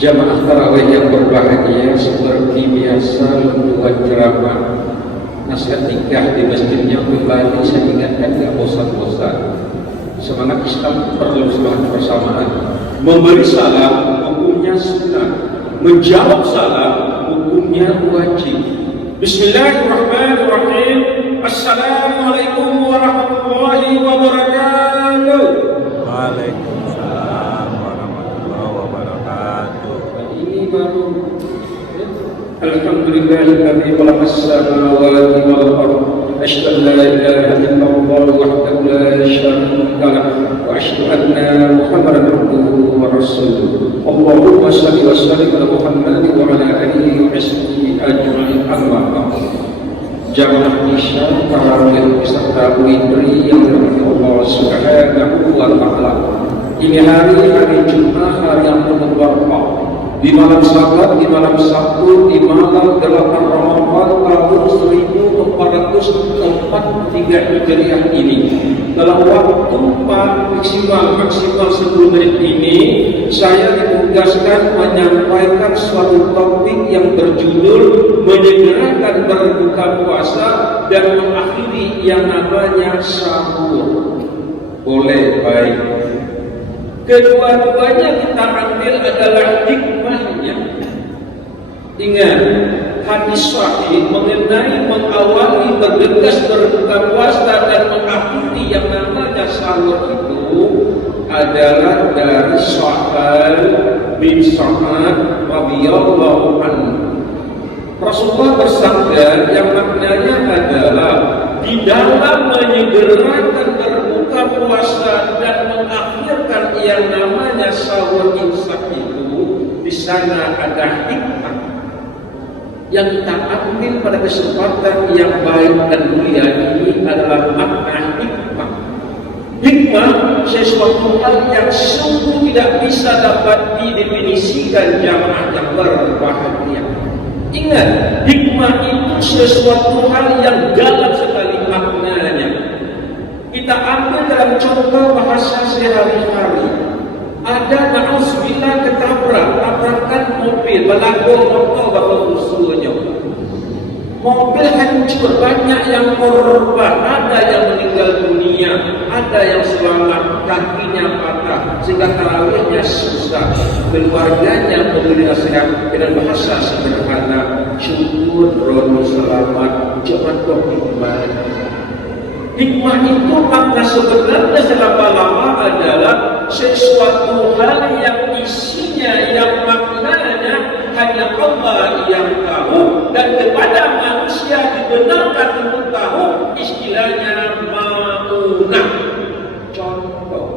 Jamaah tarawih yang berbahagia, seperti biasa membuat ceramah nasihat nikah di masjidnya kembali. Saya ingatkan tidak bosan-bosan. Semangat Islam perlu semangat bersamaan. Memberi salam hukumnya sunnah, menjawab salam hukumnya wajib. Bismillahirrahmanirrahim. Assalamualaikum warahmatullahi wabarakatuh. Waalaikumsalam warahmatullahi wabarakatuh. Ini baru Alhamdulillahilladzi khalaqas samawati wal ardh. Asyhadu an la ilaha illallah wahdahu la syarika lahu wa asyhadu anna Muhammadan abduhu wa rasuluh. Allahumma shalli wa sallim ala Muhammad wa ala alihi wa sahbihi ajma'in. Amma ba'd. Jamaah Isya tarawih beserta witri yang dirahmati Allah Subhanahu wa taala. Ini hari Jumat, hari yang penuh berkah. Di malam Sabat, di malam Sabtu, di malam 8 Ramadan tahun 1443 Hijriah ini. Dalam waktu maksimal 10 menit ini, saya ditugaskan menyampaikan suatu topik yang berjudul menyegerakan berbuka puasa dan mengakhiri yang namanya sahur. Boleh, baik. Kedua-duanya kita ambil adalah hikmahnya. Ingat, hadis sahih mengenai mengawali bergegas berbuka puasa dan mengakhiri yang namanya sahur itu adalah dari Sahal bin Sa'ad radhiyallahu anhu. Rasulullah bersabda yang maknanya adalah di dalam menyegerakan berbuka puasa dan mengakhirkan yang namanya sahur imsak itu, di sana ada hikmah yang kita ambil pada kesempatan yang baik dan mulia ini adalah makna hikmah. Hikmah sesuatu hal yang sungguh tidak bisa dapat didefinisikan jamaah yang berbahagia. Ingat, hikmah itu sesuatu hal yang dalam sekali maknanya. Kita ambil dalam contoh bahasa sehari-hari. Ada na'udzubillah tabrakan mobil, balagong motor bapak usulnya. Mobil hancur, banyak yang korban, ada yang meninggal dunia, ada yang selamat, kakinya patah, sehingga tarawihnya susah. Keluarganya memberi nasihat dengan bahasa sederhana, syukur, rono selamat, jangan kau hikmah. Hikmah itu makna sebenarnya selama-lama adalah sesuatu hal yang isinya, yang maknanya hanya Allah yang tahu, dan kepada manusia dibenarkan untuk tahu, istilahnya ma'unah. Contoh,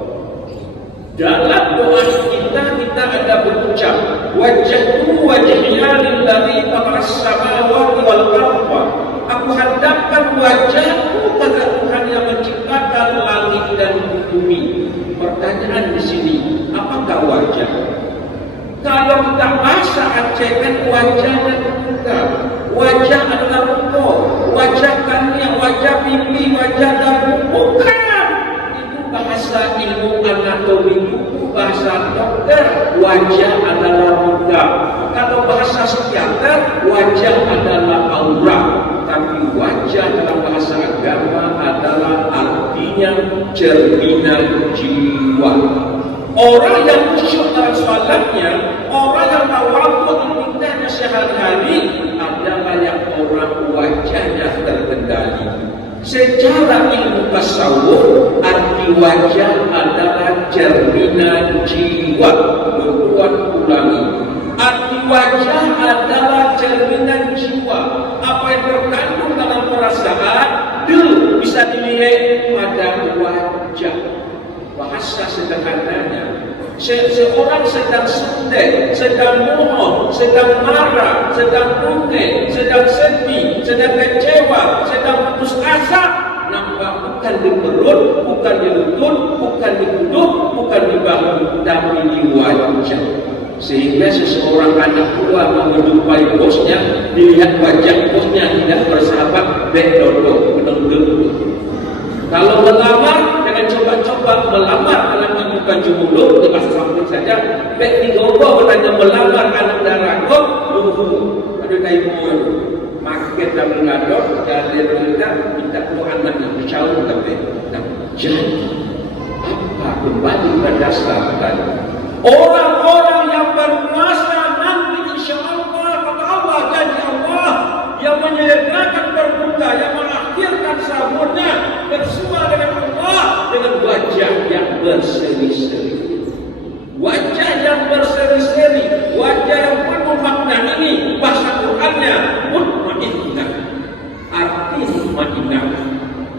dalam doa kita ada berucap wajhtu wajhiya lillazi fatharas samawati wal ardh. Aku hadapkan wajahku kepada Tuhan yang menciptakan langit dan bumi. Pertanyaan di sini, apakah wajah? Kalau kita bahasa Aceh kan wajah dan muka. Wajah adalah rupa, wajah kania, wajah pipi, wajah dagu. Bukan. Itu bahasa ilmu anatomi, bahasa dokter. Wajah adalah muka. Kalau bahasa psikiater, wajah adalah aura. Tapi wajah dalam bahasa agama adalah artinya cerminan jiwa. Orang yang khusyuk dalam sholatnya, orang yang tawadhu ibadahnya sehari-hari adalah yang orang wajahnya terkendali. Secara ilmu tasawuf, arti wajah adalah cerminan jiwa. Ulangi. Arti wajah adalah cerminan jiwa. Apa yang terkandung dalam perasaan itu bisa dinilai pada wajah. Bahasa sederhananya, seorang sedang sedih, sedang mohon, sedang marah, sedang bungkit, sedang sedih, sedang kecewa, sedang putus asa, nampak bukan di perut, bukan di lutut, bukan di kuduk, bukan di bahu, tapi di wajah. Sehingga seseorang anak buah menjumpai bosnya, dilihat wajah bosnya tidak bersahabat, bedodo, menenggel. Kalau melamar, jangan coba-coba melamar dalam bukan jomblo, lepas samping saja. Baik tiga orang bertanya melamar imur makin dalam ngador dari rendah kita perlu anak yang jauh tapi jadi apa kembali berdasarkan orang-orang yang berkuasa nanti insya Allah kata Allah janji Allah yang menyediakan berbuka yang mengakhirkan sahurnya bersua dengan Allah dengan wajah yang berseri-seri. Wajah yang berseri-seri, wajah yang penuh makna ini bahasa Qur'annya mutmainnah. Arti mutmainnah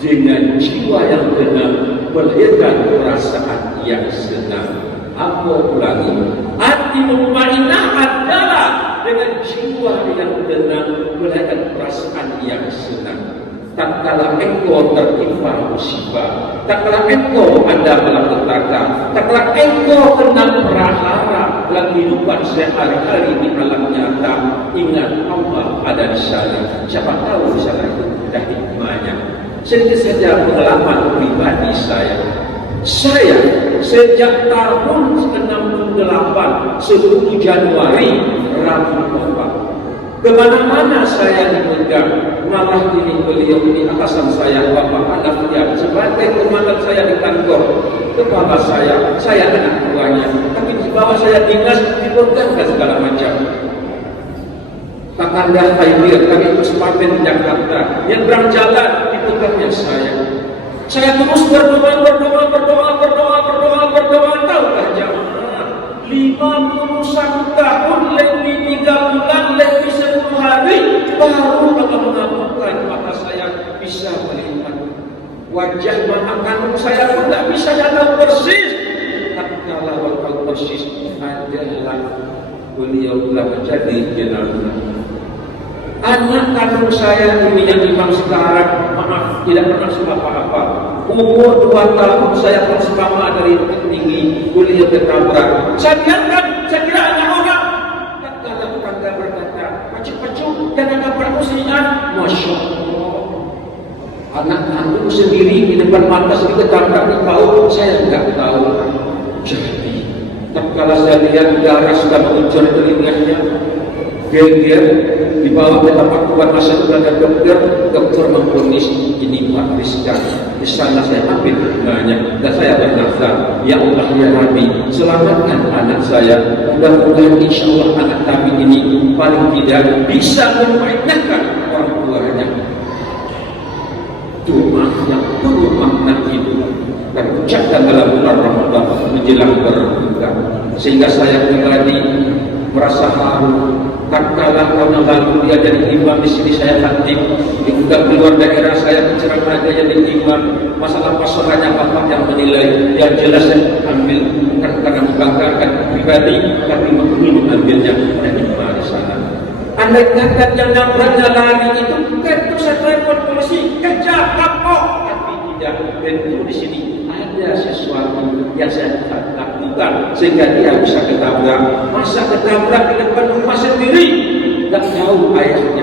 dengan jiwa yang tenang melahirkan perasaan yang senang. Apa ulangi? Arti mutmainnah adalah dengan jiwa yang tenang melahirkan perasaan yang senang. Tak kala engkau tertimpa musibah, tak kala engkau ada malapetaka, tak kala engkau kena prahara dalam kehidupan sehari-hari di alam nyata, ingat Allah ada di sana. Siapa tahu di sana itu ada hikmahnya. Sedikit saja pengalaman pribadi saya sejak tahun 68 10 Januari Rabu Bapak kemana-mana saya dipegang, malah ini beliau ini atasan saya Bapak Anaknya sebagai komandan saya di kantor, kepala saya anak buahnya, tapi di bawah saya dinas dipegang dan segala macam. Kakanda Khair kami kesempatan di Jakarta yang berang jalan dipegangnya saya terus berdoa tahukah jamaah 51 tahun lebih 3 bulan lebih 10 hari baru Allah mengampuni maka saya bisa melihat wajah mata kandung saya pun tak bisa tahu persis. Tak kalah tahu persis adalah beliau telah menjadi jenazah. Anak kandung saya ini yang imam sekarang, maaf, tidak pernah apa-apa. Umur 2 tahun saya pun selama dari bukit tinggi, beliau tertabrak. Saya biarkan, saya kira anak orang. Tak kala tetangga berkata, pacuk-pacuk, jangan nabrak musliman. Masya Allah. Anak kandung sendiri di depan mata sedikit tabrak di paut, saya tidak tahu. Jadi, tak kala saya lihat darah sudah mengucur dari telinganya, geger dibawa ke tempat tuan masa kepada dokter memvonis ini menghabiskan. Di sana saya ambil hikmahnya dan saya bernazar, ya Allah ya Rabbi, selamatkan anak saya. Mudah-mudahan insya Allah anak kami ini paling tidak bisa memainkan orang tuanya. Doa yang penuh makna itu dan ucapkan dalam bulan Ramadan menjelang berbuka, sehingga saya pribadi merasa haru. Tatkala tahun yang lalu dia jadi imam di sini saya khatib, diundang di luar daerah saya berceramah dia jadi imam. Masalah pasokannya bapak yang menilai, yang jelas saya ambil bukan karena membanggakan pribadi, tapi mengambilnya dan imam di sana. Andai kata yang nabraknya lari itu, tentu saya telepon polisi, kejar, kapok, tapi tidak. Tentu di sini ada sesuatu yang saya lakukan sehingga dia bisa ketabrak. Masa ketabrak di depan rumah sendiri, tak tahu ayahnya.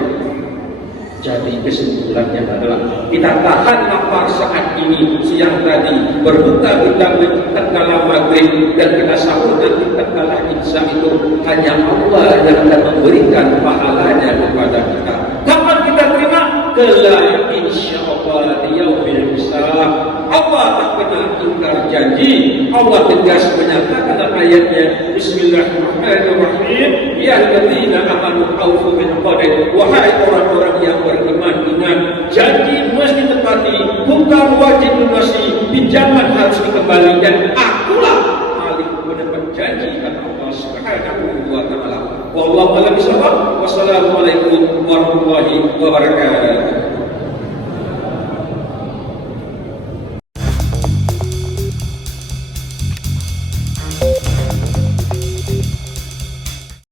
Jadi kesimpulannya adalah kita tahan lapar saat ini, siang tadi berbuka kita tatkala maghrib dan kita sahur nanti tatkala isya, itu hanya Allah yang akan memberikan pahalanya kepada kita. Kapan kita terima? Kelak insya Allah di yaumil hisab. Allah tak pernah ingkar janji. Allah tegas menyatakan dalam ayatnya, Bismillahirrahmanirrahim, ya alladzina amanu aufu bil qadar. Wahai orang-orang yang beriman, ingat janji mesti ditepati, bukan wajib lunasi, pinjaman harus dikembalikan. Akulah paling mendapat janji kata Allah Subhanahu wa taala. Wallahu a'lam bishawab. Wassalamualaikum warahmatullahi wabarakatuh.